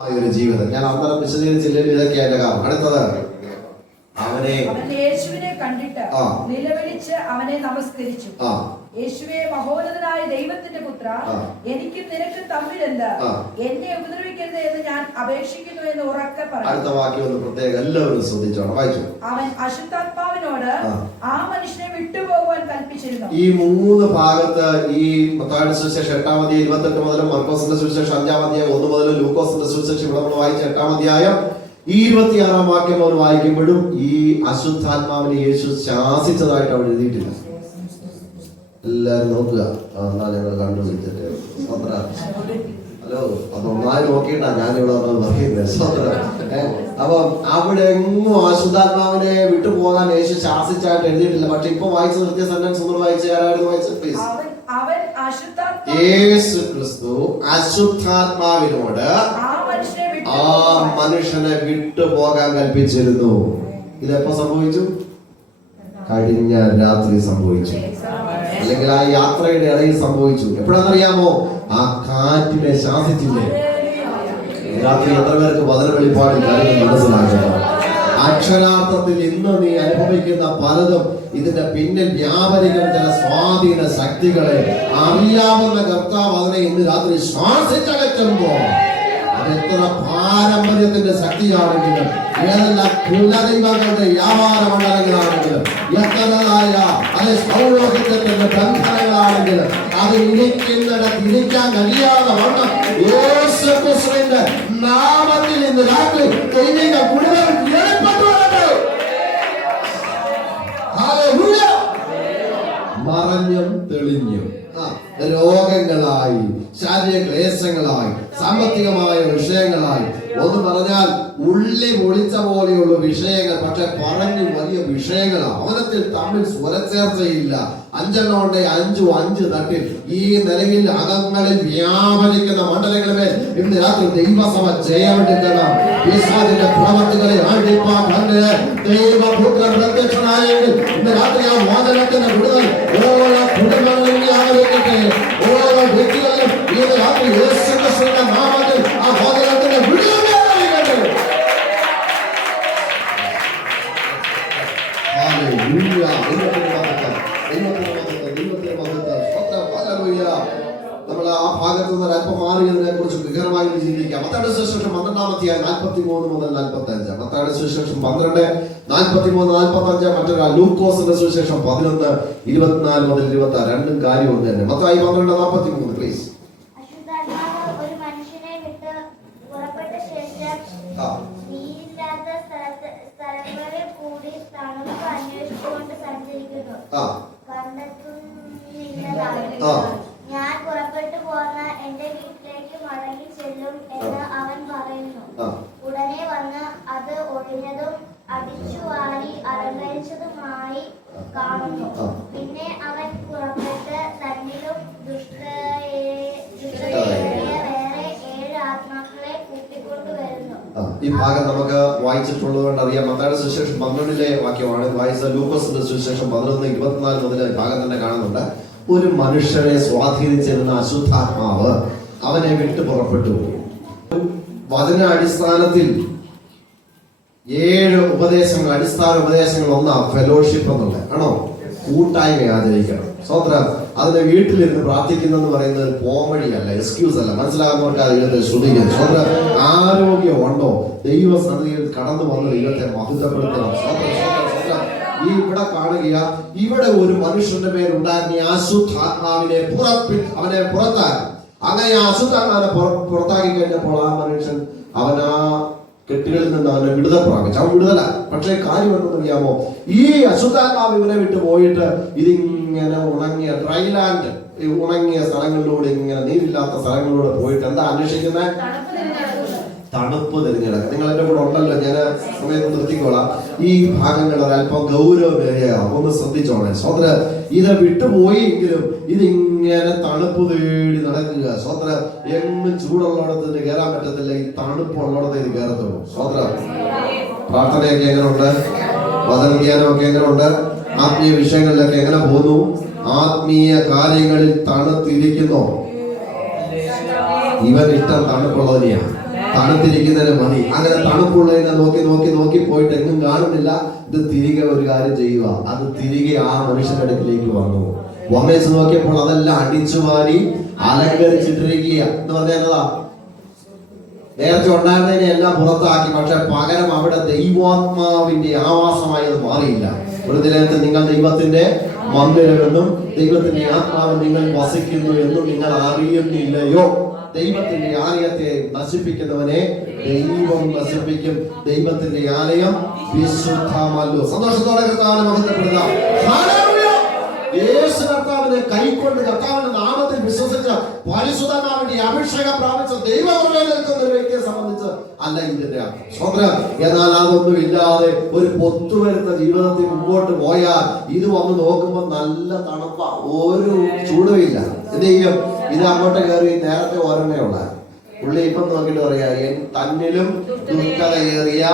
ഒരു ജീവിതം. ഞാൻ അന്നേരം വിശദീകരിച്ചില്ലെങ്കിൽ ഇതൊക്കെയായിട്ട് കാരണം. അടുത്തത് അവനെ യേശുവിനെ കണ്ടിട്ട് നിലവിളിച്ച് അവനെ നമസ്കരിച്ചു. യേശുവേ, മഹോന്നതനായ ദൈവത്തിന്റെ പുത്ര, എനിക്കും നിനക്കും തമ്മിലെന്ത്? എന്നെ ഉപദ്രവിക്കരുത് എന്ന് ഞാൻ അപേക്ഷിക്കുന്നു എന്ന് ഉറക്കെ പറഞ്ഞു. അടുത്ത വാക്യം ഒന്ന് പ്രത്യേകം എല്ലാവരും ശ്രദ്ധിച്ചോണം, വായിച്ചു. അവൻ അശുദ്ധാത്മാവിനോട് ആ മനുഷ്യനെ വിട്ടുപോകുവാൻ കൽപ്പിച്ചിരുന്നു. ഈ മൂന്ന് ഭാഗത്ത് ഈ മത്തായിയുടെ സുവിശേഷം 8-ാം അധ്യായം 28 മുതലും മർക്കോസിന്റെ സുവിശേഷം 5-ാം അധ്യായം 1 മുതലും ലൂക്കോസിന്റെ സുവിശേഷം ഇവിടെ നമ്മൾ വായിച്ച 8-ാം അധ്യായം 26-ാം വാക്യം അവർ വായിക്കുമ്പോഴും ഈ അശുദ്ധാത്മാവിനെ യേശു ശാസിച്ചതായിട്ട് അവിടെ എഴുതിയിട്ടില്ല. എല്ലാരും നോക്കുക. എന്നാ ഞങ്ങൾ കണ്ടുപിടിച്ചിട്ട് ഹലോ, അപ്പൊ ഒന്നായി നോക്കിയിട്ടാ ഞാനിവിടെ പറയുന്നത്. അപ്പൊ അവിടെ എങ്ങും അശുദ്ധാത്മാവിനെ വിട്ടുപോകാൻ യേശു ശാസിച്ചായിട്ട് എഴുതിയിട്ടില്ല. പക്ഷെ ഇപ്പൊ വായിച്ച നിർത്തിയ സെന്റൻസ് ഒന്ന് വായിച്ച് ആരായിരുന്നു വായിച്ചത്? പ്ലീസ്. യേശു ക്രിസ്തു അശുദ്ധാത്മാവിനോട് ആ മനുഷ്യനെ വിട്ടുപോകാൻ കൽപ്പിച്ചിരുന്നു. ഇതെപ്പോ സംഭവിച്ചു? കഴിഞ്ഞ രാത്രി സംഭവിച്ചു, അല്ലെങ്കിൽ ആ യാത്രയുടെ ഇടയിൽ സംഭവിച്ചു. എപ്പോഴാണെന്നറിയാമോ? ആ കാറ്റിനെ ശാസിച്ചില്ലേ? രാത്രി എത്ര പേർക്ക് വചന വെളിപ്പാടിൽ കാര്യങ്ങൾ മനസ്സിലാക്കുക? അക്ഷരാർത്ഥത്തിൽ ഇന്ന് നീ അനുഭവിക്കുന്ന പലതും ഇതിന്റെ പിന്നിൽ വ്യാപരിക്കുന്ന ചില സ്വാധീന ശക്തികളെ അറിയാവുന്ന കർത്താവ് അതിനെ ഇന്ന് രാത്രി ശ്വാസിച്ചകറ്റുമ്പോ അതെത്ര പാരമ്പര്യത്തിന്റെ ശക്തിയാണെങ്കിലും, ഏതെല്ലാം കുലദൈവങ്ങളുടെ വ്യാപാര മണ്ഡലങ്ങളാണെങ്കിലും, എത്രതായ അത് സൗരോഹിത്യത്തിന്റെ ബന്ധനങ്ങളാണെങ്കിലും, അത് ഇരിക്കുന്നിടത്ത് ഇരിക്കാൻ കഴിയാതെ വണ്ണം യേശു ക്രിസ്തുവിന്റെ നാമത്തിൽ ഇന്ന് രാത്രി ദൈവിക മുഴുവൻ ഏർപ്പെട്ടു വരട്ടെ. ഹല്ലേലൂയ. മറഞ്ഞും തെളിഞ്ഞും രോഗങ്ങളായി, ശാരീരിക ക്ലേശങ്ങളായി, സാമ്പത്തികമായ വിഷയങ്ങളായി, ഒന്ന് പറഞ്ഞാൽ ഉള്ളി പൊളിച്ച പോലെയുള്ള വിഷയങ്ങൾ, പക്ഷെ പറഞ്ഞു വലിയ വിഷയങ്ങളാണ്. അവനത്തിൽ തമ്മിൽ സ്വരച്ചേർച്ചയില്ല. 5 എണ്ണം ഉണ്ട്, 5 തട്ടിൽ ഈ നിലയിൽ അകങ്ങളിൽ വ്യാപരിക്കുന്ന മണ്ഡലങ്ങളിലെ ഇന്ന് രാത്രി ദൈവസഭ ജയമെടുക്കണം. ഈശ്വരന്റെ പ്രവർത്തികളെ ആണ്ടിപ്പാൻ ദൈവപുത്രൻ പ്രത്യക്ഷനായെങ്കിൽ ഇന്ന് രാത്രി ആ മോചനത്തിന്റെ വിടുതൽ ഓരോ കുടുംബങ്ങളിൽ ആലോചിക്കട്ടെ. ഓരോ വ്യക്തികളിലും ഈ രാത്രി യേശുക്രിസ്തുവിന്റെ നാമത്തിൽ ആ മോചനത്തിന്റെ വിടുതൽ ആലോചിക്കട്ടെ. നമ്മൾ ആ ഭാഗത്ത് നിന്ന് അല്പം മാറിയതിനെ കുറിച്ച് വികരമായി ചിന്തിക്കാം. മത്തായിയുടെ സുവിശേഷം 12-ാം അധ്യായം 43 മുതൽ 45. മത്തായിയുടെ സുവിശേഷം 12, 43, 45. മറ്റൊരു ലൂക്കോസിന്റെ സുവിശേഷം 11, 24 മുതൽ 26. രണ്ടും കാര്യം ഒന്ന് തന്നെ. മത്തായി 12, 43 പ്ലീസ്. ഞാൻ പുറപ്പെട്ടു പോന്ന എന്റെ വീട്ടിലേക്ക് മടങ്ങി ചെല്ലും എന്ന് അവൻ പറയുന്നു. ഉടനെ വന്ന് അത് ഒഴിഞ്ഞതും അടിച്ചു വാരി അലങ്കരിച്ചതുമായി കാണുന്നു. പിന്നെ അവൻ പുറപ്പെട്ട് തന്നിലും വേറെ 7 ആത്മാക്കളെ കൂട്ടിക്കൊണ്ടുവരുന്നു. ഈ ഭാഗം നമുക്ക് വായിച്ചിട്ടുള്ളത് കൊണ്ട് അറിയാം. മത്തായിയുടെ സുവിശേഷം 12-ലെ വാക്യമാണ് വായിച്ച. ലൂക്കോസിന്റെ സുവിശേഷം 11, 24 മുതൽ ഭാഗം തന്നെ കാണുന്നുണ്ട്. ഒരു മനുഷ്യരെ സ്വാധീനിച്ചിരുന്ന അശുദ്ധാത്മാവ് അവനെ വിട്ടു പുറപ്പെട്ടു. വചന അടിസ്ഥാനത്തിൽ 7 ഉപദേശങ്ങൾ, അടിസ്ഥാന ഉപദേശങ്ങൾ. ഒന്നാ ഫെലോഷിപ്പ് എന്നുള്ളത് ആണോ? കൂട്ടായ്മ ആചരിക്കണം. സ്വതന്ത്രം. അതിന്റെ വീട്ടിലിരുന്ന് പ്രാർത്ഥിക്കുന്നെന്ന് പറയുന്നത് ഒരു പോംവഴിയല്ല, എക്സ്ക്യൂസ് അല്ല. മനസ്സിലാകുന്നവർക്ക് ആ ദൈവത്തെ സ്തുതിക്കണം. സ്വതന്ത്രം. ആരോഗ്യം ഉണ്ടോ? ദൈവസന്നിധിയിൽ കടന്നു വന്ന് ദൈവത്തെ മഹത്വപ്പെടുത്തണം. ഈ ഇവിടെ കാണുക, ഇവിടെ ഒരു മനുഷ്യന്റെ മേലുണ്ടായിരുന്ന അശുദ്ധാത്മാവിനെ അവനെ പുറത്താക്കി. അങ്ങനെ ആ അശുദ്ധാത്മാവിനെ പുറത്താക്കി കഴിഞ്ഞപ്പോൾ ആ മനുഷ്യൻ അവനാ കെട്ടുകളിൽ നിന്ന് അവനെ വിടുതൽ പ്രാപിച്ചു. അവൻ വിടുതല. പക്ഷേ കാര്യം എന്തെന്നറിയാമോ? ഈ അശുദ്ധാത്മാവ് ഇവനെ വിട്ടു പോയിട്ട് ഇതിങ്ങനെ ഉണങ്ങിയ ഡ്രൈലാൻഡ്, ഉണങ്ങിയ സ്ഥലങ്ങളിലൂടെ, ഇങ്ങനെ നീരില്ലാത്ത സ്ഥലങ്ങളിലൂടെ പോയിട്ട് എന്താ അന്വേഷിക്കുന്നത്? തണുപ്പ് തിരഞ്ഞെടുക്കുക. നിങ്ങൾ എന്റെ കൂടെ ഉണ്ടല്ലോ, ഞാൻ സമയത്ത് നിർത്തിക്കോളാം. ഈ ഭാഗങ്ങൾ ഒരല്പം ഗൗരവമേറിയാണ്, ഒന്ന് ശ്രദ്ധിച്ചോളെ. സ്വതന്ത്ര ഇത് വിട്ടുപോയി എങ്കിലും ഇതിങ്ങനെ തണുപ്പ് തേടി നടക്കുക. സ്വതന്ത്ര എങ്ങും ചൂടുള്ളടത്ത് കയറാൻ പറ്റത്തില്ല, ഈ തണുപ്പുള്ളിടത്ത് ഇത് കയറത്തുള്ളൂ. സ്വതന്ത്ര. പ്രാർത്ഥനയൊക്കെ എങ്ങനെയുണ്ട്? വചനധ്യാനമൊക്കെ എങ്ങനെയുണ്ട്? ആത്മീയ വിഷയങ്ങളിലൊക്കെ എങ്ങനെ പോകുന്നു? ആത്മീയ കാര്യങ്ങളിൽ തണുത്തിരിക്കുന്നു. ഇവൻ ഇഷ്ടം തണുപ്പുള്ളതിനെയാണ്. തണുത്തിരിക്കുന്നതിന് മതി. അങ്ങനെ തണുപ്പുള്ളതിനെ നോക്കി നോക്കി നോക്കി പോയിട്ട് എങ്ങും കാണുന്നില്ല. ഇത് തിരികെ ഒരു കാര്യം ചെയ്യുക, അത് തിരികെ ആ മനുഷ്യന്റെ അടുക്കിലേക്ക് വന്നു. വന്നേച്ച് നോക്കിയപ്പോൾ അതെല്ലാം അടിച്ചു മാറി അലങ്കരിച്ചിട്ടിരിക്കുക എന്ന് പറഞ്ഞാൽ നേരത്തെ ഉണ്ടായിരുന്നതിനെ എല്ലാം പുറത്താക്കി. പക്ഷെ പകരം അവിടെ ദൈവാത്മാവിന്റെ ആവാസമായത് മാറിയില്ല. ഒരു ദിനത്തിൽ നിങ്ങൾ ദൈവത്തിന്റെ മന്ദിരമെന്നും ദൈവത്തിന്റെ ആത്മാവ് നിങ്ങൾ വസിക്കുന്നു എന്നും നിങ്ങൾ അറിയുന്നില്ലയോ? ദൈവത്തിന്റെ ആലയത്തെ നശിപ്പിക്കുന്നവനെ ദൈവം നശിപ്പിക്കും. ദൈവത്തിന്റെ ആലയം വിശുദ്ധമല്ലോ. സന്തോഷത്തോടെ കർത്താവിനെ മഹത്വപ്പെടുത്താം. യേശു കർത്താവിനെ കൈക്കൊണ്ട് കർത്താവിന്റെ നാമത്തിൽ വിശ്വസിച്ച് പരിശുദ്ധാത്മാവിന്റെ അഭിഷേകം പ്രാപിച്ച ദൈവകൃപയിൽ നിൽക്കുന്ന ഒരു വ്യക്തിയെ സംബന്ധിച്ച് അല്ല ഇതിന്റെ സ്വന്തം. എന്നാൽ അതൊന്നും ഇല്ലാതെ ഒരു പൊത്തുവരുത്ത ജീവിതത്തിൽ മുമ്പോട്ട് പോയാൽ ഇത് വന്ന് നോക്കുമ്പോൾ നല്ല തണുപ്പ, ഒരു ചൂടുമില്ല. എന്ത് ചെയ്യും? ഇത് അങ്ങോട്ട് കയറി നേരത്തെ ഓർമ്മയുള്ള പുള്ളി ഇപ്പം നോക്കിട്ട് പറയാ, തന്നിലും ദുഷ്ടതയേറിയ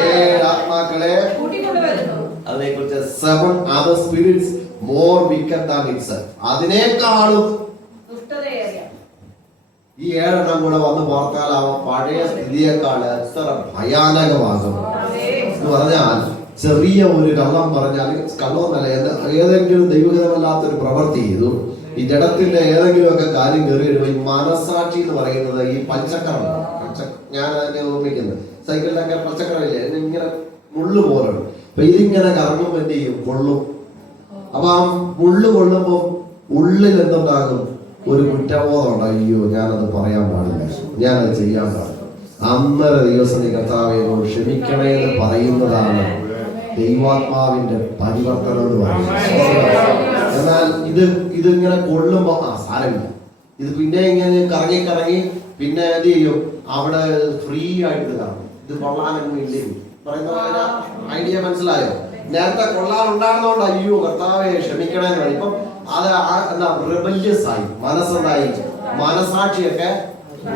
7 ആത്മാക്കളെ അതിനെക്കുറിച്ച് 7 other spirits more wicked than itself. അതിനേക്കാളും ഈ 7 എണ്ണം കൂടെ വന്ന് പാർത്താൽ അവൻ പഴയ സ്ഥിതിയേക്കാൾ എത്ര ഭയാനകമാകും എന്ന് പറഞ്ഞാൽ, ചെറിയ ഒരു കള്ളം പറഞ്ഞാൽ, കള്ളമെന്നല്ല, ഏതെങ്കിലും ദൈവകരമല്ലാത്തൊരു പ്രവൃത്തി ചെയ്തു, ഈ ജഡത്തിന്റെ ഏതെങ്കിലുമൊക്കെ കാര്യം കയറി വരുമ്പോൾ ഈ മനസാക്ഷി എന്ന് പറയുന്നത് ഈ പഞ്ചക്രം, ഞാൻ അതിനെ ഓർമ്മിക്കുന്നത് സൈക്കിളിലൊക്കെ പച്ചക്കറില്ലേ, ഇങ്ങനെ മുള്ളു പോലാണ്. അപ്പൊ ഇതിങ്ങനെ കറങ്ങുമ്പോൾ എന്ത് ചെയ്യും? കൊള്ളും. അപ്പൊ ആ മുള്ളു കൊള്ളുമ്പോ ഉള്ളിൽ എന്തുണ്ടാകും? ഒരു കുറ്റബോധം ഉണ്ടാകും. അയ്യോ, ഞാനത് പറയാൻ പാടില്ല, ഞാനത് ചെയ്യാൻ പാടില്ല. അന്നര ദിവസം നീ കർത്താവേ ക്ഷമിക്കണേ എന്ന് പറയുന്നതാണ് ദൈവാത്മാവിന്റെ പരിവർത്തനം എന്ന് പറയുന്നത്. എന്നാൽ ഇതിങ്ങനെ കൊള്ളുമ്പോ സാരമില്ല, ഇത് പിന്നെ ഇങ്ങനെ കറങ്ങി കറങ്ങി പിന്നെ എന്ത് ചെയ്യും? അവിടെ ഫ്രീ ആയിട്ട് കറങ്ങും. ഇത് കൊള്ളാനൊന്നും ഇല്ലേ പറയുന്ന ഐഡിയ മനസ്സിലായോ? നേരത്തെ കൊള്ളാനുണ്ടായിരുന്നോണ്ട് അയ്യോ കർത്താവെ ക്ഷമിക്കണേന്ന് പറയും. ഇപ്പം അത് എന്താ റിബല്യസ് ആയി, മനസ്സുണ്ടായി, മനസാക്ഷിയൊക്കെ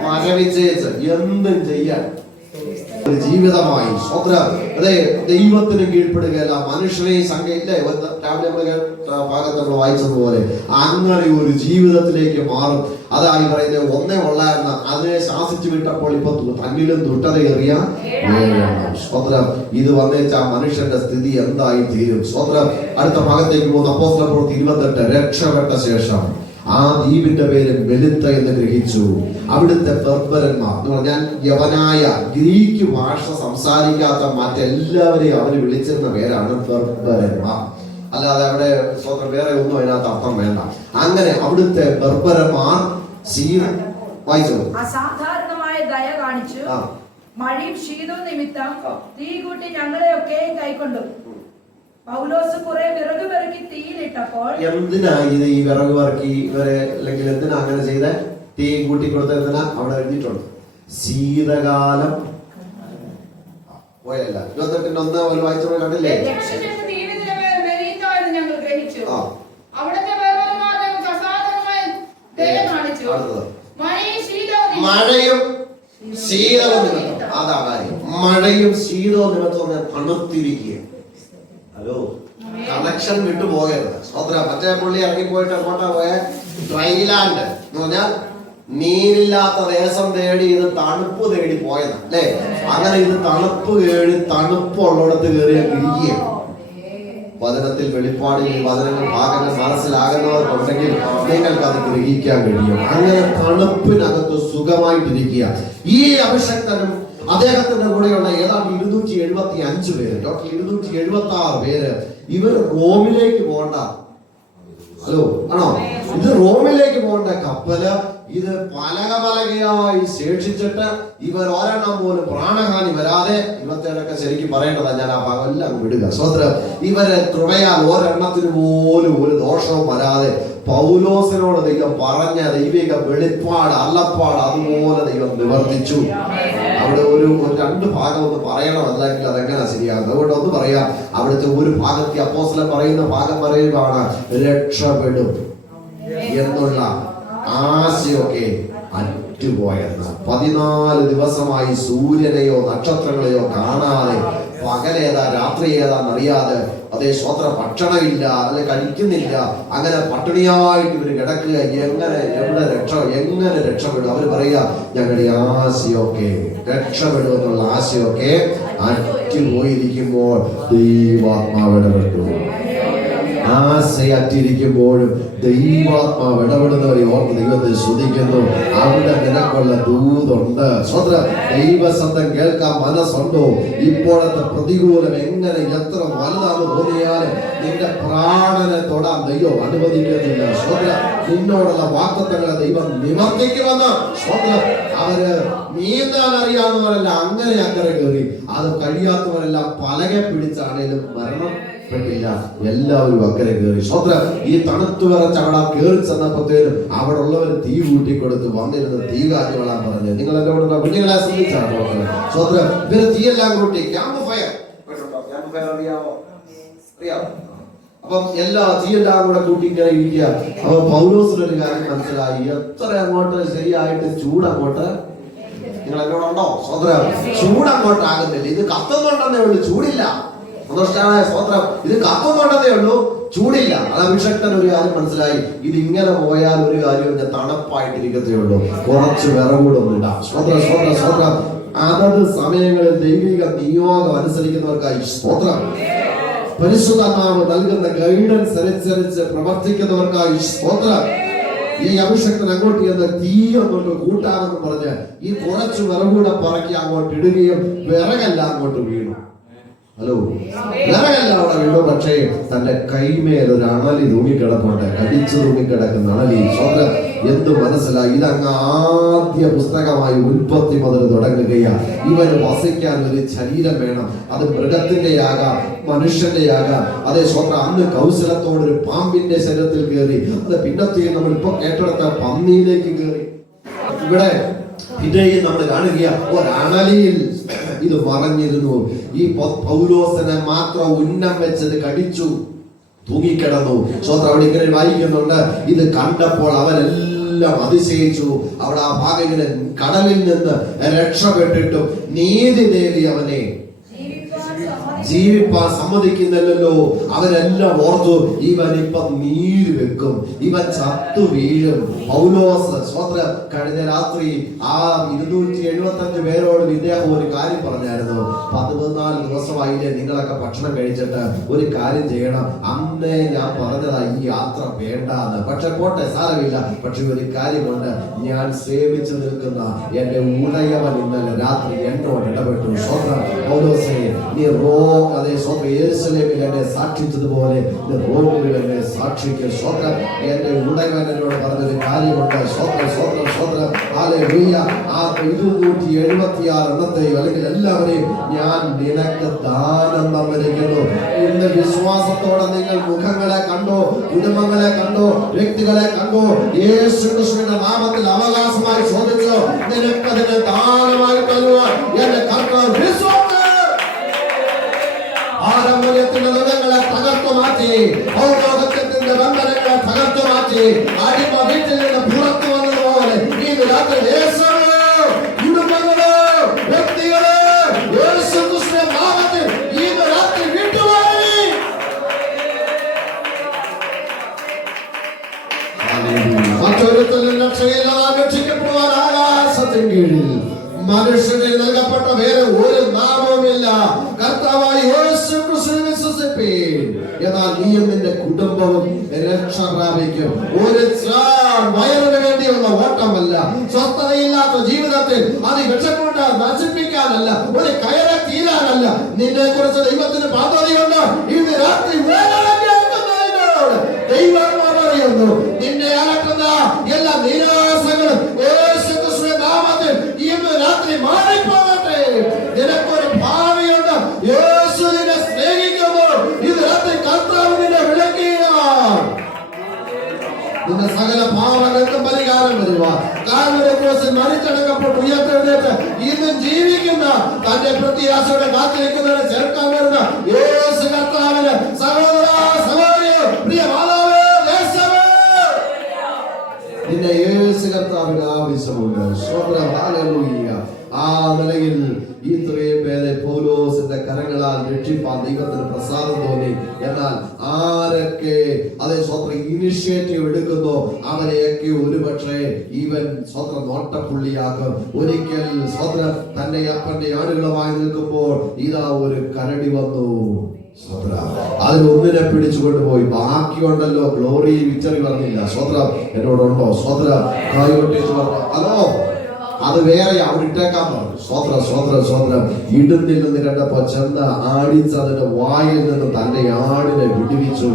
മരവിച്ചേച്ച് എന്തും ചെയ്യാൻ ഒരു ജീവിതമായി. അതെ, ദൈവത്തിന് കീഴ്പ്പെടുകയല്ല, മനുഷ്യനെ സംഘയില്ലേ രാവിലെ ഭാഗത്ത് നമ്മൾ വായിച്ചതുപോലെ അങ്ങനെ ഒരു ജീവിതത്തിലേക്ക് മാറും. അതായി പറയുന്നത് ഒന്നേ ഉള്ളായിരുന്ന അതിനെ ശാസിച്ചു വിട്ടപ്പോൾ ഇപ്പൊ തന്നിലും ദുഷ്ടതയേറിയ 7 എണ്ണം. ഇത് വന്നേച്ച ആ മനുഷ്യന്റെ സ്ഥിതി എന്തായി തീരും? സ്വത്രം. അടുത്ത ഭാഗത്തേക്ക് പോകുന്ന അപ്പോസ്തലപ്രവൃത്തി 28. രക്ഷപ്പെട്ട ശേഷം ആ ദ്വീപിന്റെ പേര് മെലിത്ത എന്ന് ഗ്രഹിച്ചു. അവിടുത്തെ ബർബരന്മാർ എന്ന് പറഞ്ഞാൽ യവനായ ഗ്രീക്ക് ഭാഷ സംസാരിക്കാത്ത മറ്റെല്ലാവരെയും അവര് വിളിച്ചിരുന്ന പേരാണ് ബർബരന്മാർ. അല്ലാതെ അവിടെ വേറെ ഒന്നും അതിനകത്ത് അർത്ഥം വേണ്ട. അങ്ങനെ അവിടുത്തെ ബർബരന്മാർ വായിച്ചു അസാധാരണമായ ദയ കാണിച്ചു, മഴയും ശീതവും നിമിത്തം തീ കൂട്ടി ഞങ്ങളെയൊക്കെ കൈക്കൊണ്ടു. പൗലോസ് കുറെ വിറക് പെറുക്കി തീയിലിട്ടപ്പോൾ, എന്തിനാ ഇത് ഈ വിറക് പെറുക്കി ഇവരെ, അല്ലെങ്കിൽ എന്തിനാ അങ്ങനെ ചെയ്ത? തീ കൂട്ടി കൊടുത്ത എന്തിനാ? അവിടെ എഴുതിയിട്ടുണ്ട് ശീതകാലം പോയല്ല. 28:1 ഒരു വായിച്ചപ്പോൾ കണ്ടില്ലേ? മഴയും ശീതവും നിമിത്തം, അതാ കാര്യം. മഴയും ശീതവും നിമിത്തം തണുത്തിരിക്കുക. ഹലോ, കണക്ഷൻ വിട്ടു പോകരുത്. മറ്റേ പുള്ളി ഇറങ്ങിപ്പോയിട്ട് എങ്ങോട്ടാ പോയ? ഡ്രൈലാൻഡ് എന്ന് പറഞ്ഞാൽ നീരില്ലാത്ത ദേശം തേടി ഇത് തണുപ്പ് തേടി പോയതാ അല്ലേ? അങ്ങനെ ഇത് തണുപ്പ് കേടി തണുപ്പുള്ളിടത്ത് കയറിയ ഇരിക്കുക. വചനത്തിൽ വെളിപ്പാടിൽ വചനങ്ങൾ ഭാഗങ്ങൾ മനസ്സിലാകുന്നവർക്കുണ്ടെങ്കിൽ നിങ്ങൾക്ക് അത് ഗ്രഹിക്കാൻ കഴിയും. അങ്ങനെ തണുപ്പിനകത്ത് സുഖമായിട്ടിരിക്കുക. ഈ അഭിഷക്തനും അദ്ദേഹത്തിന്റെ കൂടെയുള്ള ഏതാണ്ട് 275 പേര്, ടോട്ടൽ 276 പേര്, ഇവർ റോമിലേക്ക് പോകണ്ട. ഹലോ, ആണോ? ഇത് റോമിലേക്ക് പോകേണ്ട കപ്പല്. ഇത് പലകയായി ശേഷിച്ചിട്ട് ഇവർ ഒരെണ്ണം പോലും പ്രാണഹാനി വരാതെ, ഇവത്തേടൊക്കെ ശരിക്കും പറയേണ്ടതാ, ഞാൻ ആ ഭാഗം എല്ലാം വിടുക. സ്വതന്ത്ര ഇവരെ കൃപയാൽ ഒരെണ്ണത്തിന് പോലും ഒരു ദോഷവും വരാതെ പൗലോസിനോട് ദൈവം പറഞ്ഞ ദൈവിക വെളിപ്പാട്, അള്ളപ്പാട് അതുപോലെ ദൈവം നിവർത്തിച്ചു. അവിടെ ഒരു 2 ഭാഗം ഒന്ന് പറയണം, അല്ലെങ്കിൽ അതെങ്ങനെ ശരിയാകും? അതുകൊണ്ട് ഒന്ന് പറയാം. അവിടുത്തെ ഒരു ഭാഗത്തെ അപ്പോസ്തലൻ പറയുന്ന ഭാഗം പറയുകയാണ് രക്ഷപ്പെടും എന്നുള്ള ആശയൊക്കെ അറ്റുപോയെന്ന്. 14 ദിവസമായി സൂര്യനെയോ നക്ഷത്രങ്ങളെയോ കാണാതെ, പകലേതാ രാത്രി ഏതാന്നറിയാതെ, അതേ സ്വത്ര ഭക്ഷണമില്ല, അല്ലെ കഴിക്കുന്നില്ല, അങ്ങനെ പട്ടിണിയായിട്ട് ഇവര് കിടക്കുക. എങ്ങനെ രക്ഷപ്പെടും? അവര് പറയുക, ഞങ്ങളുടെ ആശയൊക്കെ രക്ഷപ്പെടും എന്നുള്ള ആശയൊക്കെ അറ്റുപോയിരിക്കുമ്പോൾ ദൈവാത്മാവ് ഇടപെട്ടു. ആശയറ്റിരിക്കുമ്പോഴും ദൈവാത്മാവ് ഇടപെടുന്നവരെ ഓർത്ത് ദൈവത്തെ സ്തുതിക്കുന്നു. അവിടെ നിനക്കുള്ള ദൂതുണ്ട്. സ്വന്തം ദൈവശബ്ദം കേൾക്കാൻ മനസ്സുണ്ടോ? ഇപ്പോഴത്തെ പ്രതികൂലം എങ്ങനെ എത്ര വലുതാന്ന് തോന്നിയാലും നിന്റെ പ്രാണനെ തൊടാൻ ദൈവം അനുവദിക്കുന്നില്ല. സ്വന്തം നിന്നോടുള്ള വാഗ്ദത്തങ്ങളെ ദൈവം നിവർത്തിക്കുമെന്ന്. സ്വന്തം അവര് നീന്താൻ അറിയാവുന്നവരല്ല അങ്ങനെ അക്കരെ കയറി, അത് കഴിയാത്തവരെല്ലാം പലകെ പിടിച്ചാണേലും മരണപ്പെട്ടില്ല, എല്ലാവരും അക്കരെ കയറി. സ്വന്തം ഈ തണുത്തു വിറച്ച് അവിടെ കയറി ചെന്നപ്പോഴത്തേനും അവിടെ ഉള്ളവർ തീ കൂട്ടിക്കൊടുത്ത് വന്നിരുന്ന് തീ കാഞ്ഞു കൊള്ളാൻ പറഞ്ഞു. നിങ്ങൾ എന്റെ കൂടെ കുഞ്ഞുങ്ങളെ ശ്രദ്ധിച്ചാണ് സ്വന്തം ഇവര് തീയെല്ലാം കൂട്ടി ക്യാമ്പ് ഫയർ അറിയാമോ? അപ്പം എല്ലാ തീയെല്ലാം കൂടെ കൂട്ടി ഇങ്ങനെ ഇരിക്കുക. അപ്പൊ പൗലോസിനൊരു കാര്യം മനസ്സിലായി, എത്ര അങ്ങോട്ട് ശരിയായിട്ട് ചൂടങ്ങോട്ട്, നിങ്ങൾ എന്നോട് ഉണ്ടോ സ്വന്തം? ചൂടങ്ങോട്ടാകുന്നില്ല. ഇത് കത്തുന്നുണ്ടെന്നേ ഉള്ളൂ, ചൂടില്ല. സന്തോഷമായ സ്വന്തം ഇത് കത്തുന്നുണ്ടെന്നേ ഉള്ളൂ, ചൂടില്ല. അത് അഭിഷക്തൻ ഒരു കാര്യം മനസ്സിലായി, ഇതിങ്ങനെ പോയാൽ ഒരു കാര്യം തണുപ്പായിട്ടിരിക്കത്തേ ഉള്ളൂ, കുറച്ച് വിറകൂടൊന്നും ഇടാം. സ്വന്തം സ്വന്തം സ്വന്തം അതത് സമയങ്ങളിൽ ദൈവിക നിയോഗം അനുസരിക്കുന്നവർക്കായി സ്തോത്രം. പരിശുദ്ധാത്മാവ് നൽകുന്ന ഗൈഡൻസ് അനുസരിച്ച് പ്രവർത്തിക്കുന്നവർക്കായി സ്തോത്രം. ഈ അഭിഷക്തൻ അങ്ങോട്ട് ചെന്ന് തീ അങ്ങോട്ട് കൂട്ടാമെന്ന് പറഞ്ഞ് ഈ കുറച്ച് വിറകൂടെ പറക്കി അങ്ങോട്ട് ഇടുകയും വിറകെല്ലാം അങ്ങോട്ട് വീണു. ഹലോ, വിറകെല്ലാം അവിടെ വീണു. പക്ഷേ തന്റെ കൈമേൽ ഒരു അണലി തൂങ്ങിക്കിടപ്പുണ്ട്, കടിച്ചു തൂങ്ങിക്കിടക്കുന്ന അണലി. സ്വന്തം എന്ത് മനസ്സിലായി? ഇതങ്ങ് ആദ്യ പുസ്തകമായി ഉൽപ്പത്തി മുതൽ തുടങ്ങുകയാണ്. ഇവന് വസിക്കാൻ ഒരു ശരീരം വേണം, അത് മൃഗത്തിന്റെ ആകാം മനുഷ്യന്റെ ആകാം. അതേ സ്വന്തം അന്ന് കൗശലത്തോടൊരു പാമ്പിന്റെ ശരീരത്തിൽ കയറി, അത് പിന്നത്തെ നമ്മൾ ഇപ്പൊ കേട്ടെടുത്ത പന്നിയിലേക്ക് കയറി. ഇവിടെ പിന്നെയും നമ്മൾ കാണുക ഒരണലിയിൽ ഇത് മറഞ്ഞിരുന്നു. ഈ പൗലോസിനെ മാത്രം ഉന്നം വെച്ചത് കടിച്ചു തൂങ്ങിക്കിടന്നു. സ്വന്തം അവിടെ ഇങ്ങനെ വായിക്കുന്നുണ്ട്, ഇത് കണ്ടപ്പോൾ അവരെല്ലാം അതിശയിച്ചു. അവിടെ ആ ഭാഗം ഇങ്ങനെ കടലിൽ നിന്ന് രക്ഷപ്പെട്ടിട്ടും നീതി നേടി അവനെ ജീവിപ്പാൻ സമ്മതിക്കുന്നില്ലല്ലോ. അവരെല്ലാം ഓർത്തു, ഇവൻ ഇപ്പൊ നീര് വെക്കും, ഇവൻ ചത്തു വീഴും. പൗലോസ് സ്വത്രം കഴിഞ്ഞ രാത്രി ആ 275 പേരോട് ഇദ്ദേഹം ഒരു കാര്യം പറഞ്ഞായിരുന്നു, 14 ദിവസമായില്ലേ നിങ്ങളൊക്കെ ഭക്ഷണം കഴിച്ചിട്ട്, ഒരു കാര്യം ചെയ്യണം. അന്നേ ഞാൻ പറഞ്ഞതാ ഈ യാത്ര വേണ്ടാന്ന്. പക്ഷെ പോട്ടെ, സാരമില്ല. പക്ഷെ ഒരു കാര്യമുണ്ട്, ഞാൻ സേവിച്ചു നിൽക്കുന്ന എന്റെ ഉടയവൻ ഇന്നലെ രാത്രി എന്നോട് ഇടപെട്ടു. സ്വത്രം പൗലോസേ, നീ അതേ സ്വന്തം യെരൂശലേമിൽ എന്നെ സാക്ഷിച്ചതുപോലെ റോമിൽ എന്നെ സാക്ഷിക്ക്. സ്വന്തം എന്റെ ഉടയവൻ എന്നോട് പറഞ്ഞൊരു കാര്യമുണ്ട്. സ്വന്തം സ്വന്തം സ്വന്തം ഹല്ലേലൂയ. ആ 276 എണ്ണത്തെയും അല്ലെങ്കിൽ എല്ലാവരെയും ഞാൻ നിനക്ക് ദാനം തന്നിരിക്കുന്നു. ഇന്ന് വിശ്വാസത്തോടെ നിങ്ങൾ മുഖങ്ങളെ കണ്ടോ, കുടുംബങ്ങളെ കണ്ടോ, വ്യക്തികളെ കണ്ടോ, യേശു ക്രിസ്തുവിന്റെ നാമത്തിൽ അവകാശമായി ചോദിച്ചോ, നിനക്കതിനെ ദാനമായി തരുവാൻ എന്റെ കർത്താവ് പാരമ്പര്യത്തിന്റെ ദുഃഖങ്ങളെ തകർത്തു മാറ്റി, ഔദ്യോഗികത്തിന്റെ ബന്ധനങ്ങളെ തകർത്തു മാറ്റി, അടിമ വീട്ടിൽ നിന്ന് പുറത്തു വന്നതുപോലെ ഈ രാത്രി കുടുംബങ്ങള്, വ്യക്തികള് യേശു ക്രിസ്തുവിന്റെ നാമത്തിൽ ഈ രാത്രി വിട്ടുപോയി. മറ്റൊരുത്തരും രക്ഷയില്ലാതെ രക്ഷിക്കപ്പെടുവാൻ ആകാശത്തിൻ കീഴിൽ മനുഷ്യന് നൽകപ്പെട്ട വേറെ ഒരു നാമവുമില്ല. കർത്താവായ യേശു ക്രിസ്തുവിൽ വിശ്വസിപ്പീൻ, എന്നാൽ നീയും നിന്റെ കുടുംബവും രക്ഷ പ്രാപിക്കും. ഒരു വയറിന് വേണ്ടിയുള്ള ഓട്ടമല്ല, സ്വസ്ഥതയില്ലാത്ത ജീവിതത്തിൽ അത് വിഷക്കൊണ്ട് നശിപ്പിക്കാനല്ല, ഒരു കയറെ തീരാനല്ല. നിന്നെ കുറിച്ച് ദൈവത്തിന് പദ്ധതിയുണ്ട്. ഇന്ന് രാത്രി ദൈവം പറയുന്നു, നിന്നെ അലട്ടുന്ന എല്ലാ നിരാശകളും യേശു ക്രിസ്തുവിന്റെ നാമത്തിൽ ഇന്ന് രാത്രി മാറിപ്പോകട്ടെ. നിനക്കൊരു ഭാവിയുണ്ട്. യേശുവിനെ സ്നേഹിക്കുമ്പോൾ ഇത് രാത്രി കർത്താവ് നിന്നെ വിളിക്കുകയാണ്. നിന്റെ സകല പാപങ്ങൾക്കും പരിഹാരം വരുവാൻ കാൽവരിയിൽ മരിച്ചടക്കപ്പെട്ട് ഉയർത്തെഴുന്നേറ്റ് ഇന്നും ജീവിക്കുന്ന തന്റെ പ്രത്യാശയുടെ കാത്തിരിക്കുന്നവരെ ചേർക്കാൻ വരുന്ന യേശു കർത്താവിന് സഹോദര സഹോദരി, പ്രിയ മാതാവേ, ദേശമേ, നിന്നെ യേശു കർത്താവിന് ആവശ്യമുണ്ട്. സ്വതന്ത്രം. ഹല്ലേലൂയ. ആ നിലയിൽ ഇത്രയും പേരെ പൗലോസിന്റെ കരങ്ങളാൽ രക്ഷിപ്പാൻ ദൈവത്തിന് പ്രസാദം തോന്നി. എന്നാൽ ആരൊക്കെ അതേ സ്വന്തം ഇനിഷ്യേറ്റീവ് എടുക്കുന്നോ അവരെയൊക്കെ ഒരുപക്ഷെ ഇവൻ സ്വന്തം നോട്ടപ്പുള്ളിയാക്കും. ഒരിക്കൽ സ്വന്തം തന്റെ അപ്പന്റെ ആടുകളുമായി നിൽക്കുമ്പോൾ ഇതാ ഒരു കരടി വന്നു. അതിലൊന്നിനെ പിടിച്ചുകൊണ്ടുപോയി. ബാക്കിയുണ്ടല്ലോ ഗ്ലോറി വിക്ടറി പറഞ്ഞില്ല. സ്വത്രം എന്നോടുണ്ടോ? സ്വത്രം കായൊട്ടിച്ച് പറഞ്ഞു. ഹലോ, അത് വേറെ അവിടെ ഇട്ടേക്കാൻ പറഞ്ഞു. സ്വത്രം സ്വത്രം സ്വത്രം ഇടുന്നില്ലെന്ന് കണ്ടപ്പോ ചെന്ന് ആടിച്ച് അതിന്റെ വായിൽ നിന്ന് തന്റെ ആടിനെ വിടുവിച്ചു.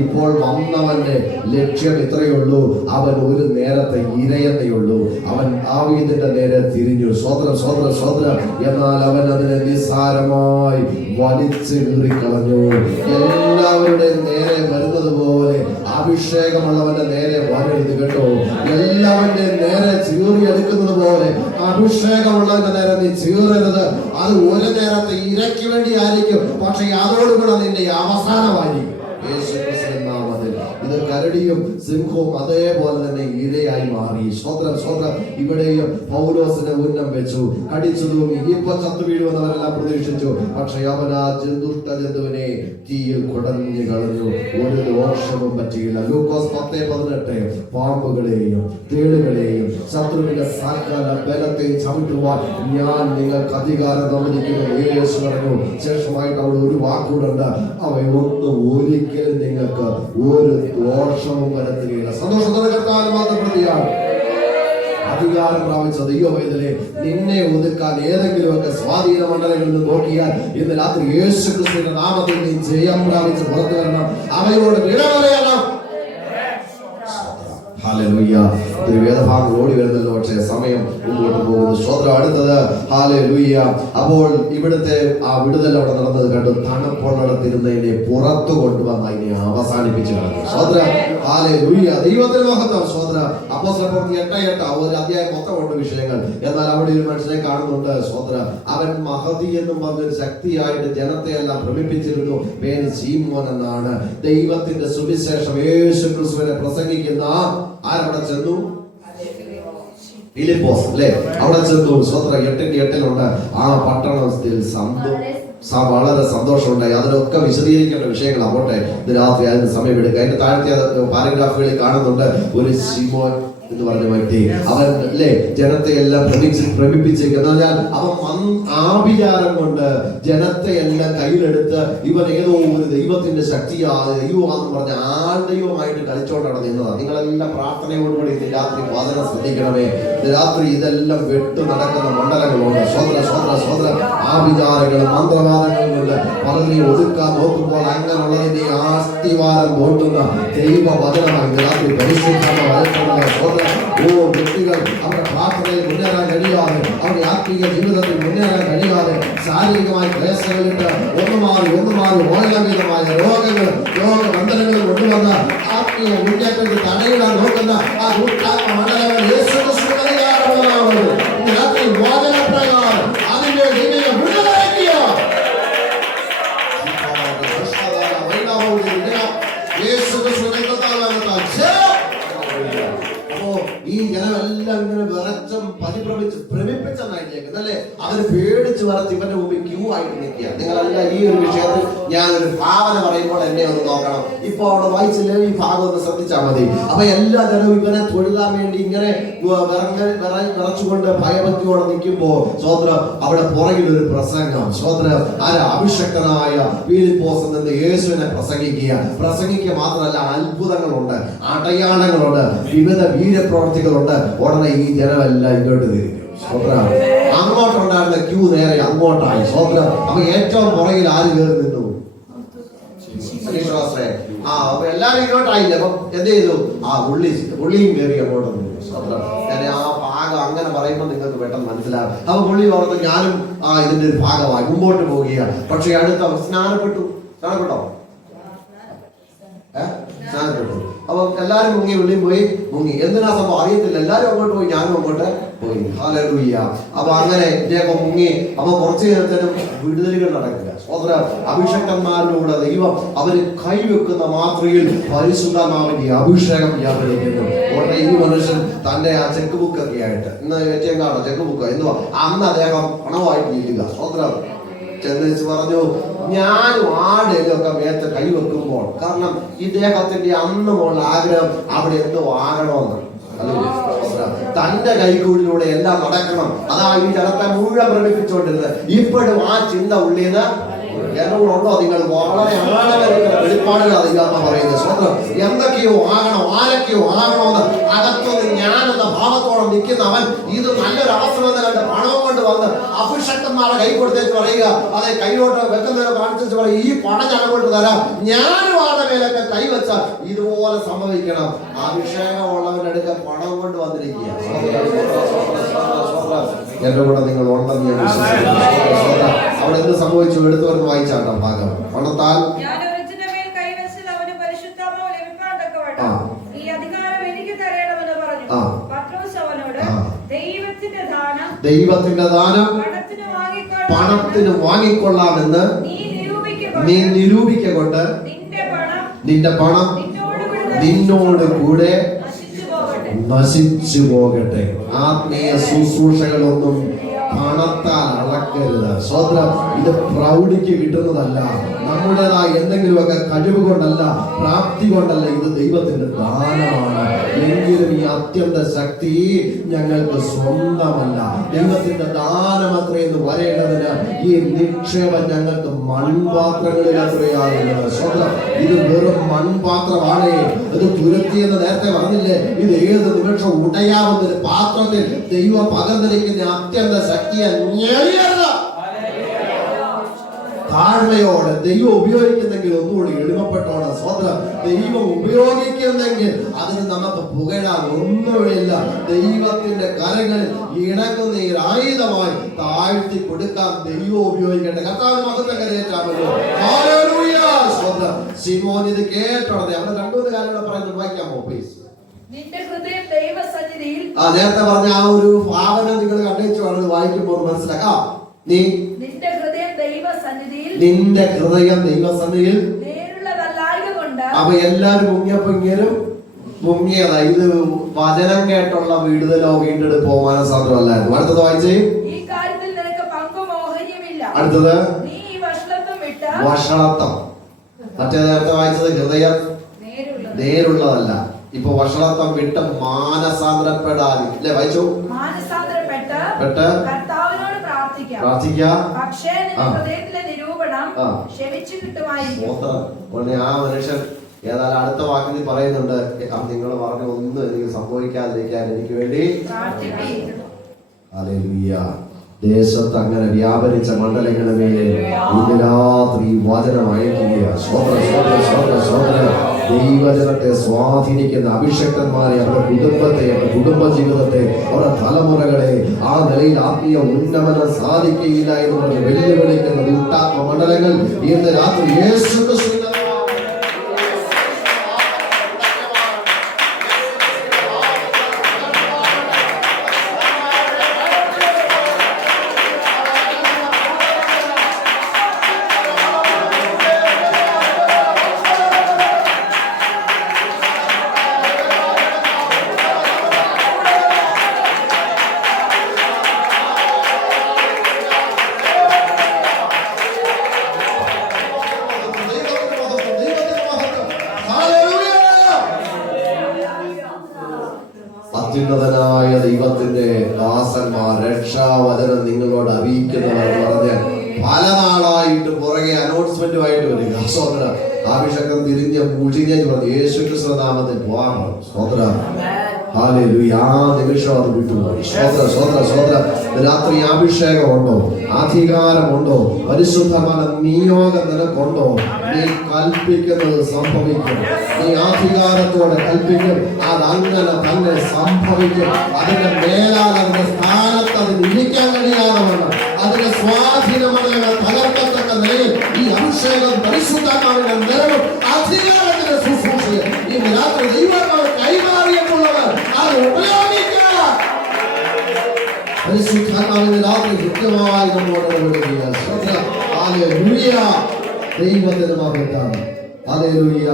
ഇപ്പോൾ വന്നവന്റെ ലക്ഷ്യം ഇത്രയേ ഉള്ളൂ, അവൻ ഒരു നേരത്തെ ഇരയെന്നേ ഉള്ളൂ. അവൻ ദാവീദിന്റെ നേരെ തിരിഞ്ഞു. സ്വത്രം സ്വത്രം സ്വത്രം. എന്നാൽ അവൻ അതിനെ നിസ്സാരമായി വലിച്ച് കീറിക്കളഞ്ഞു. എല്ലാവരുടെയും നേരെ വരുന്നത് പോലെ അഭിഷേകമുള്ളവന്റെ നേരെ വരരുത് കേട്ടോ. എല്ലാവരുടെയും നേരെ ചീറിയെടുക്കുന്നത് പോലെ അഭിഷേകമുള്ളവന്റെ നേരെ നീ ചീറരുത്. അത് ഒരു നേരത്തെ ഇരയ്ക്ക് വേണ്ടി ആയിരിക്കും, പക്ഷെ അതോടുകൂടെ നിന്റെ അവസാനമായിരിക്കും. ഇത് കരടിയും സിംഹവും അതേപോലെ തന്നെ ഇരയായി മാറി. സ്വതന്ത്രം സ്വതന്ത്രം. ഇവിടെയും പൗലോസിനെ ഉന്നം വെച്ചു, കടിച്ചു തൂങ്ങി. ഇപ്പൊ ചത്തു വീഴുവന്നവരെല്ലാം പ്രതീക്ഷിച്ചു. പക്ഷെ അവൻ ആ ജന്തുവിനെ തീയിൽ കുടഞ്ഞു കളഞ്ഞു. ഒരു ദോഷവും പറ്റിയില്ല. ലൂക്കോസ് 10:18. പാമ്പുകളെയും തേളുകളെയും ശത്രുവിന്റെ സകല ബലത്തെ ചവിട്ടുവാൻ ഞാൻ നിങ്ങൾക്ക് അധികാരം തന്നിരിക്കുന്നു യേശു പറഞ്ഞു. ശേഷമായിട്ട് അവിടെ ഒരു വാക്കുകളുണ്ട്, അവയൊന്നും ഒരിക്കലും നിങ്ങൾക്ക് ഒരു ദോഷവും വരത്തുകയില്ല. സന്തോഷത്തോടെ കർത്താവിനെ മാത്രം പ്രതിയാണ്. അധികാരം പ്രാപിച്ച ദൈവവേദനെ നിന്നെ ഒതുക്കാൻ ഏതെങ്കിലുമൊക്കെ സ്വാധീന മണ്ഡലങ്ങളിൽ നിന്ന് നോക്കിയാൽ ഇന്ന് രാത്രി യേശു ക്രിസ്തുവിന്റെ നാമത്തിൽ നീ ജയം പ്രാപിച്ച് പുറത്തു വരണം. അവയോട് വിട പറയണം. ഹല്ലേലൂയ. വേദഭാഗം ഓടി വരുന്നല്ലോ, പക്ഷേ സമയം മുമ്പോട്ട് പോകുന്നു. സ്വതന്ത്രം. അടുത്തത് ഹല്ലേലൂയ. അപ്പോൾ ഇവിടുത്തെ ആ വിടുതൽ അവിടെ നടന്നത് കണ്ടു. തണുപ്പുള്ളിടത്തിരുന്നതിനെ പുറത്തു കൊണ്ടുവന്ന് അതിനെ അവസാനിപ്പിച്ചു കളഞ്ഞു. സ്വതന്ത്രം. ഹല്ലേലൂയ. ദൈവത്തിന് മഹത്വം. സ്വതന്ത്രം. അപ്പോസ്തലപ്രവൃത്തി 8:8 ഒരു അധ്യായം മൊത്തം ഉണ്ട് വിഷയങ്ങൾ. എന്നാൽ അവിടെ ഒരു മനുഷ്യനെ കാണുന്നുണ്ട്. സ്വതന്ത്രം. അവൻ മഹതി എന്നും പറഞ്ഞൊരു ശക്തിയായിട്ട് ജനത്തെ എല്ലാം ഭ്രമിപ്പിച്ചിരുന്നു. പേര് ശീമോൻ എന്നാണ്. ദൈവത്തിന്റെ സുവിശേഷം യേശു ക്രിസ്തുവിനെ പ്രസംഗിക്കുന്ന ആരവിടെ ചെന്നു? ഫിലിപ്പോസ് അല്ലേ? അവിടെ ചെന്നു. സ്വതന്ത്രം. 8:8 ആ പട്ടണത്തിൽ വളരെ സന്തോഷമുണ്ടായി. അതിനൊക്കെ വിശദീകരിക്കേണ്ട വിഷയങ്ങൾ ആവട്ടെ. ഇത് രാത്രി അതിന് സമയമെടുക്കുക. അതിന്റെ താഴത്തെ പാരഗ്രാഫുകളിൽ കാണുന്നുണ്ട് ഒരു ശിമോൻ എന്ന് പറഞ്ഞ വ്യക്തി. അവൻ അല്ലേ ജനത്തെ എല്ലാം ഭ്രമിപ്പിച്ചേക്കുന്നത്. എന്നാൽ അവൻ ആഭിചാരം കൊണ്ട് ജനത്തെ എല്ലാം കയ്യിലെടുത്ത് ഇവൻ ഏതോ ഒരു ദൈവത്തിന്റെ ദൈവമാണെന്ന് പറഞ്ഞ ദൈവമായിട്ട് കളിച്ചോണ്ടാണ് നിന്നതാണ്. നിങ്ങളെല്ലാം പ്രാർത്ഥനയോടുകൂടി ഇന്ന് രാത്രി വാദന ശ്രദ്ധിക്കണമേ. രാത്രി ഇതെല്ലാം വെട്ടു നടക്കുന്ന മണ്ഡലങ്ങളുണ്ട്. സ്വതന്ത്ര സ്വതന്ത്ര സ്വതന്ത്ര ആഭിചാരങ്ങളും മന്ത്രവാദങ്ങളും കൊണ്ട് പലതിനെ ഒതുക്കാൻ നോക്കുമ്പോൾ അങ്ങനെയുള്ളതിന്റെ ആസ്തിവാരം തോട്ടുന്ന ദൈവവചനമായി രാത്രി പരിശുദ്ധമായ വ്യക്തികൾ അവരുടെ പ്രാർത്ഥനയിൽ മുന്നേറാൻ കഴിയാതെ, അവരുടെ ആത്മീയ ജീവിതത്തിൽ മുന്നേറാൻ കഴിയാതെ, ശാരീരികമായ ക്ലേശങ്ങളിട്ട് ഒന്ന് മാറി മോഹനവിധമായ രോഗബന്ധനങ്ങൾ കൊണ്ടുവന്ന ആത്മീയ മുന്നേറ്റത്തിൽ തടയിടാൻ നോക്കുന്ന ആ ദുഷ്ടാത്മ മണ്ഡലങ്ങൾ രാത്രി വാചനപ്രകാരം അതിന്റെ ജീവിതം ഈ ജനമെല്ലാം ഇങ്ങനെ വിറച്ചും ഭ്രമിപ്പിച്ചെന്നായിട്ടേക്കുന്നത് അല്ലെ. അതിന് പേടിച്ച് വരച്ച് ഇവന്റെ മുമ്പിൽ ക്യൂ ആയിട്ട് നിൽക്കുക. നിങ്ങളെല്ലാം ഈ ഒരു വിഷയത്തിൽ ഞാനൊരു ഭാവന പറയുമ്പോൾ എന്നെ ഒന്ന് നോക്കണം. ഇപ്പൊ അവിടെ വായിച്ചില്ലേ, ഈ ഭാഗം ഒന്ന് ശ്രദ്ധിച്ചാൽ മതി. അപ്പൊ എല്ലാ ജനവും ഇവനെ തൊഴുതാൻ വേണ്ടി ഇങ്ങനെ വിറച്ചുകൊണ്ട് ഭയഭക്തിയോടെ നിൽക്കുമ്പോ സ്വതന്ത്രം അവിടെ പുറകിൽ ഒരു പ്രസംഗം. സ്വതന്ത്രം അഭിഷക്തനായ ഫിലിപ്പോസ് നിന്ന് യേശുവിനെ പ്രസംഗിക്കുക മാത്രമല്ല, അത്ഭുതങ്ങളുണ്ട്, അടയാളങ്ങളുണ്ട്, വിവിധ വീര്യപ്രവർത്തികളുണ്ട്. ഉടനെ ഈ ജനമെല്ലാം ഇങ്ങോട്ട് തിരിക്കും. അങ്ങോട്ടുണ്ടായിരുന്ന ക്യൂ നേരെ അങ്ങോട്ടായി. സ്വതന്ത്രം. അപ്പൊ ഏറ്റവും പുറകിൽ ആര് കയറി നിന്നു? അപ്പൊ എല്ലാവരും ഇങ്ങോട്ടായില്ല. അപ്പൊ എന്ത് ചെയ്തു? പുള്ളിയും കയറി അങ്ങോട്ട് നിന്നു. സ്വതന്ത്രം. ആ ഭാഗം അങ്ങനെ പറയുമ്പോൾ നിങ്ങൾക്ക് പെട്ടെന്ന് മനസ്സിലാകും. അപ്പൊ പുള്ളി ഓർത്ത് ഞാനും ഇതിന്റെ ഒരു ഭാഗമായി മുമ്പോട്ട് പോവുകയാണ്. പക്ഷെ അടുത്ത സ്നാനപ്പെട്ടോ? സ്നാനപ്പെട്ടു. അപ്പൊ എല്ലാരും മുങ്ങി, വെളിയും പോയി മുങ്ങി. എന്തിനാ സംഭവം അറിയത്തില്ല. എല്ലാരും അങ്ങോട്ട് പോയി, ഞാനും അങ്ങോട്ട് പോയി. ഹല്ലേലൂയ. അപ്പൊ അങ്ങനെ ഇദ്ദേഹം മുങ്ങി. അപ്പൊ കുറച്ചു നേരത്തേനും വിടുതലുകൾ നടക്കുക. സഹോദര, അഭിഷേകന്മാരിലൂടെ ദൈവം അവര് കൈവെക്കുന്ന മാത്രയിൽ പരിശുദ്ധാത്മാവിന്റെ അഭിഷേകം വ്യാപരിക്കുന്നു. ഉടനെ ഈ മനുഷ്യൻ തന്റെ ആ ചെക്ക് ബുക്ക് ഒക്കെ ആയിട്ട്, ഇന്ന് ഏറ്റവും കാണാം ചെക്ക് ബുക്ക് എന്തുവാ, അന്ന് അദ്ദേഹം പണമായിട്ട് ഇരിക്കുക. സഹോദര ചെന്ന് പറഞ്ഞു, ഞാനും ആടേലൊക്കെ മേത്ത് കൈവെക്കുമ്പോൾ, കാരണം ഇദ്ദേഹത്തിന്റെ അന്ന് മുതൽ ആഗ്രഹം അവിടെ എന്തോ ആകണമെന്ന്. തന്റെ കൈക്കൂടിലൂടെ എല്ലാം നടക്കണം. അതാ ഈ ജനത്തെ മുഴുവൻ ഭ്രമിപ്പിച്ചുകൊണ്ടിരുന്നത്. ഇപ്പോഴും ആ ചിന്ത ഉള്ളിന്ന് എന്നോടുണ്ടോ? നിങ്ങൾ വളരെ ആഴമേറിയ വെളിപ്പാടുകൾ ദൈവം പറയുന്നത്. സ്വന്തം എന്തൊക്കെയോ ആകണം, ആരൊക്കെയോ ആകണമെന്ന് അകത്തൊന്ന് ഞാനെന്ന ഭാവത്തോടെ നിൽക്കുന്നവൻ ഇത് നല്ലൊരു അവസരം എന്ന് കണ്ട് പണവും കൊണ്ട് വന്ന് അഭിഷക്തന്മാരെ കൈ കൊടുത്തേച്ച് പറയുക, അതെ കൈയോട്ട് വെക്കുന്നതിനെ കാണിച്ചു പറയും, ഈ പണം ഞാൻ കൊണ്ട് തരാം, ഞാനും ആരുടെ മേലൊക്കെ കൈവച്ചാൽ ഇതുപോലെ സംഭവിക്കണം. അഭിഷേകമുള്ളവരുടെ അടുക്ക പണം കൊണ്ട് വന്നിരിക്കുക. എന്റെ കൂടെ നിങ്ങൾ ഉണ്ടെന്ന് ഞാൻ വിശ്വസിക്കുന്നു. അവിടെ എന്ത് സംഭവിച്ചു? എടുത്തവർക്ക് വായിച്ചാട്ടോ ഭാഗം. പണത്താൽ ദൈവത്തിന്റെ ദാനം പണത്തിന് വാങ്ങിക്കൊള്ളാമെന്ന് നീ നിരൂപിക്കൊണ്ട് നിന്റെ പണം നിന്നോട് കൂടെ നശിച്ചു പോകട്ടെ. ആത്മീയ ശുശ്രൂഷകളൊന്നും പണത്താൽ അളക്കരുത്. സ്വന്തം ഇത് പ്രൗഢിക്ക് കിട്ടുന്നതല്ല, നമ്മുടേതായ എന്തെങ്കിലുമൊക്കെ കഴിവ് കൊണ്ടല്ല, പ്രാപ്തി കൊണ്ടല്ല, ഇത് ദൈവത്തിന്റെ ദാനമാണ്. എങ്കിലും ഈ അത്യന്ത ശക്തി ഞങ്ങൾക്ക് സ്വന്തമല്ല, ദൈവത്തിന്റെ ദാനം അത്രയെന്ന് വരേണ്ടതിന് ഈ നിക്ഷേപം ഞങ്ങൾക്ക് മൺപാത്രങ്ങളിൽ അത്രയാകുന്നത്. സ്വന്തം ഇത് വെറും മൺപാത്രമാണ്. ഇത് തുരുത്തിയെന്ന് നേരത്തെ പറഞ്ഞില്ലേ, ഇത് ഏത് നിമിഷം ഉടയാവുന്നൊരു പാത്രത്തിൽ ദൈവം പകർന്നിരിക്കുന്ന അത്യന്ത ശക്തിയെ ഞെളിയരുത്. താഴ്മയോടെ ദൈവം ഉപയോഗിക്കുന്നെങ്കിൽ ഒന്നുകൂടി എളിമപ്പെട്ടോടെ. സ്വന്തം ദൈവം ഉപയോഗിക്കുന്നെങ്കിൽ അതിന് നമുക്ക് പുകഴാൻ ഒന്നുമില്ല. ദൈവത്തിന്റെ കരങ്ങളിൽ ഇണങ്ങുന്ന ഈ ആയുധമായി താഴ്ത്തി കൊടുക്കാൻ ദൈവം ഉപയോഗിക്കട്ടെ. കർത്താവ് മഹത്വം കരയേറ്റാമല്ലോ. ഹല്ലേലൂയ. സ്വന്തം ശിമോൻ ഇത് കേട്ടോടെ അവിടെ രണ്ടു കാര്യങ്ങൾ പറയുന്നത് വായിക്കാമോ പ്ലീസ്? നിന്റെ ഹൃദയം ദൈവസന്നിധിയിൽ, നേരത്തെ പറഞ്ഞ ആ ഒരു ഭാവന നിങ്ങൾ കണ്ടേച്ചു ആണ് വായിക്കുമ്പോൾ മനസ്സിലാക്കാം. നിന്റെ ഹൃദയം ദൈവസന്നിധിയിൽ നേരുള്ളതല്ലായതുകൊണ്ട്. അപ്പൊ എല്ലാരും മുങ്ങിയപ്പോ ഇങ്ങേരും മുങ്ങിയതാ. ഇത് വചനം കേട്ടുള്ള വിടുതലോ വീണ്ടെടുപ്പോ മനസ്സാന്തരമല്ലായിരുന്നു. അടുത്തത് വായിച്ചേ. ഈ കാര്യത്തിൽ നിനക്ക് പങ്കും ഓഹരിയുമില്ല. അടുത്തത് നീ ഈ വഷളത്വം വിട്ട്. വഷളത്വം. മറ്റേ നേരത്തെ വായിച്ചത് ഹൃദയം നേരുള്ളതല്ല. ഇപ്പൊ വഷളത്വം വിട്ട് മാനസാന്തരപ്പെടാതെ അല്ലേ വായിച്ചു? മാനസാന്തരപ്പെട്ട് കർത്താവിനോട് പ്രാർത്ഥിക്കാം. പക്ഷേ നിന്റെ ഹൃദയത്തിലെ നിരൂപണം ക്ഷമിച്ചു കിട്ടുമായിരിക്കും. ആ മനുഷ്യൻ ഏതായാലും അടുത്ത വാക്കിൽ പറയുന്നുണ്ട്, നിങ്ങൾ പറഞ്ഞ ഒന്നും എനിക്ക് സംഭവിക്കാതിരിക്കാൻ എനിക്ക് വേണ്ടി ഹല്ലേലൂയ. ദേശത്ത് അങ്ങനെ വ്യാപരിച്ച മണ്ഡലങ്ങളുടെ മേലെ ഇന്ന് രാത്രി വചനം അയക്കുകയാണ്. ദൈവജനത്തെ സ്വാധീനിക്കുന്ന അഭിഷക്തന്മാരെ, അവരുടെ കുടുംബത്തെ, അവരുടെ കുടുംബജീവിതത്തെ, അവരുടെ തലമുറകളെ ആ നിലയിൽ ആത്മീയ ഉന്നമനം സാധിക്കുകയില്ല എന്ന് പറഞ്ഞ് വെല്ലുവിളിക്കുന്ന ദുഷ്ടാത്മ മണ്ഡലങ്ങൾ ഇന്ന് രാത്രി യേശു ക്രിസ്തുവിന്റെ അത്യുന്നതനായ ദൈവത്തിന്റെ ദാസന്മാർ രക്ഷാവചനം നിങ്ങളോട് അറിയിക്കുന്നവർ പറഞ്ഞ് പല നാളായിട്ട് പുറകെ അനൗൺസ്മെന്റുമായിട്ട് വരിക. സോദര അഭിഷേകം തിരിഞ്ഞ മുഷിഞ്ഞു പറഞ്ഞു യേശു ക്രിസ്തു നാമത്തിൽ പോകാൻ. സോദര ഹല്ലേലൂയ. ആ നിമിഷം അത് വിട്ടുപോയി. സോദര രാത്രി അഭിഷേകമുണ്ടോ? അധികാരമുണ്ടോ? പരിശുദ്ധമായ നിയോഗം നിനക്കുണ്ടോ? നീ കൽപ്പിക്കുന്നത് സംഭവിക്കും. നീ അധികാരത്തോടെ കൽപ്പിക്കും, അതങ്ങനെ തന്നെ സംഭവിക്കും. അതിന്റെ മേലാൽ അതിന്റെ സ്ഥാനത്ത് അതിന് ഇരിക്കാൻ കഴിയാതെ വണ്ണം അതിന്റെ സ്വാധീനമണ്ഡലങ്ങൾ തകർക്കത്തക്ക നിലയിൽ ഈ അഭിഷേകം പരിശുദ്ധമായ നിലവും അധികാരത്തിന്റെ ശുശ്രൂഷയും ഈ രാത്രി അധികമായി നമ്മോട് ഇടപെടുകയാണ്. സ്തോത്രം. ഹല്ലേലൂയ. ദൈവത്തിന് മഹത്വം. ഹല്ലേലൂയ.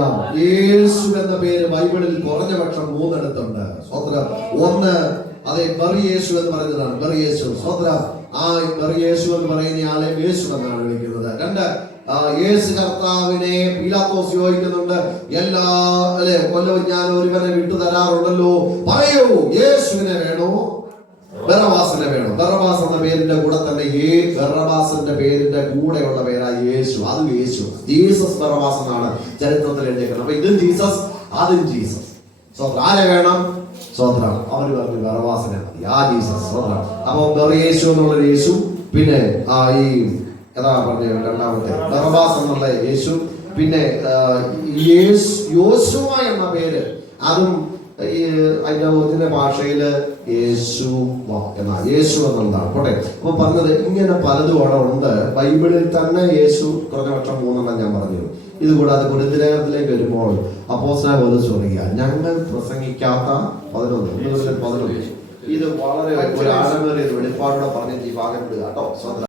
യേശു എന്ന പേര് ബൈബിളിൽ കുറഞ്ഞ പക്ഷം 3 ഇടത്തുണ്ട്. സ്തോത്രം. ഒന്ന് അതെ ബറിയേശു എന്ന് പറയുന്നതാണ്. ബറിയേശു. സ്തോത്രം. ആ ബറിയേശു എന്ന് പറയുന്ന ആളെ യേശു എന്നാണ് വിളിക്കുന്നത്. 2 യേശു കർത്താവിനെ പീലാത്തോസ് ചോദിക്കുന്നുണ്ട്, എല്ലാ കൊല്ലവും ഞാൻ ഒരുവനെ വിട്ടു തരാറുണ്ടല്ലോ, പറയൂ യേശുവിനെ വേണോ ബറബാസിനെ വേണോ? ബറബാസ് എന്ന പേരിന്റെ കൂടെ തന്നെ ബറബാസിന്റെ പേരിന്റെ കൂടെയുള്ള പേരായി യേശു. അതും യേശു. ജീസസ് ബറബാസ് എന്നാണ് ചരിത്രത്തിൽ എഴുതിയേക്കുന്നത്. അപ്പൊ ഇതും ജീസസ്, അതും ജീസസ്. സ്വത്രം. ആരെ വേണം? സ്വത്രം. അവര് പറഞ്ഞു ബറബാസിനെ മതി. ആ ജീസസ്. സ്വത്രം. അപ്പൊ യേശു എന്നുള്ള യേശു, പിന്നെ ഈ ഏതാ പറഞ്ഞ രണ്ടാമത്തെ ബറബാസ് എന്നുള്ള യേശു, പിന്നെ യോശുവ എന്ന പേര്, അതും അതിന്റെ ഒറിജിനൽ ഭാഷയില് യേശു എന്നാണ്. യേശു എന്നുള്ളതാണ്. പോട്ടെ. അപ്പൊ പറഞ്ഞത് ഇങ്ങനെ പലതും അവിടെ ഉണ്ട്. ബൈബിളിൽ തന്നെ യേശു കുറഞ്ഞ പക്ഷം 3 ഞാൻ പറഞ്ഞു. ഇത് കൂടാതെ കൊരിന്ത്യലേഖനത്തിലേക്ക് വരുമ്പോൾ അപ്പോസ്തലനായ പൗലോസ് പറയുക, ഞങ്ങൾ പ്രസംഗിക്കാത്ത 11 ഇത് വളരെ ഒരു ആഴമേറിയ വെളിപ്പാടോടെ പറഞ്ഞ് ഈ ഭാഗം വിടുക കേട്ടോ.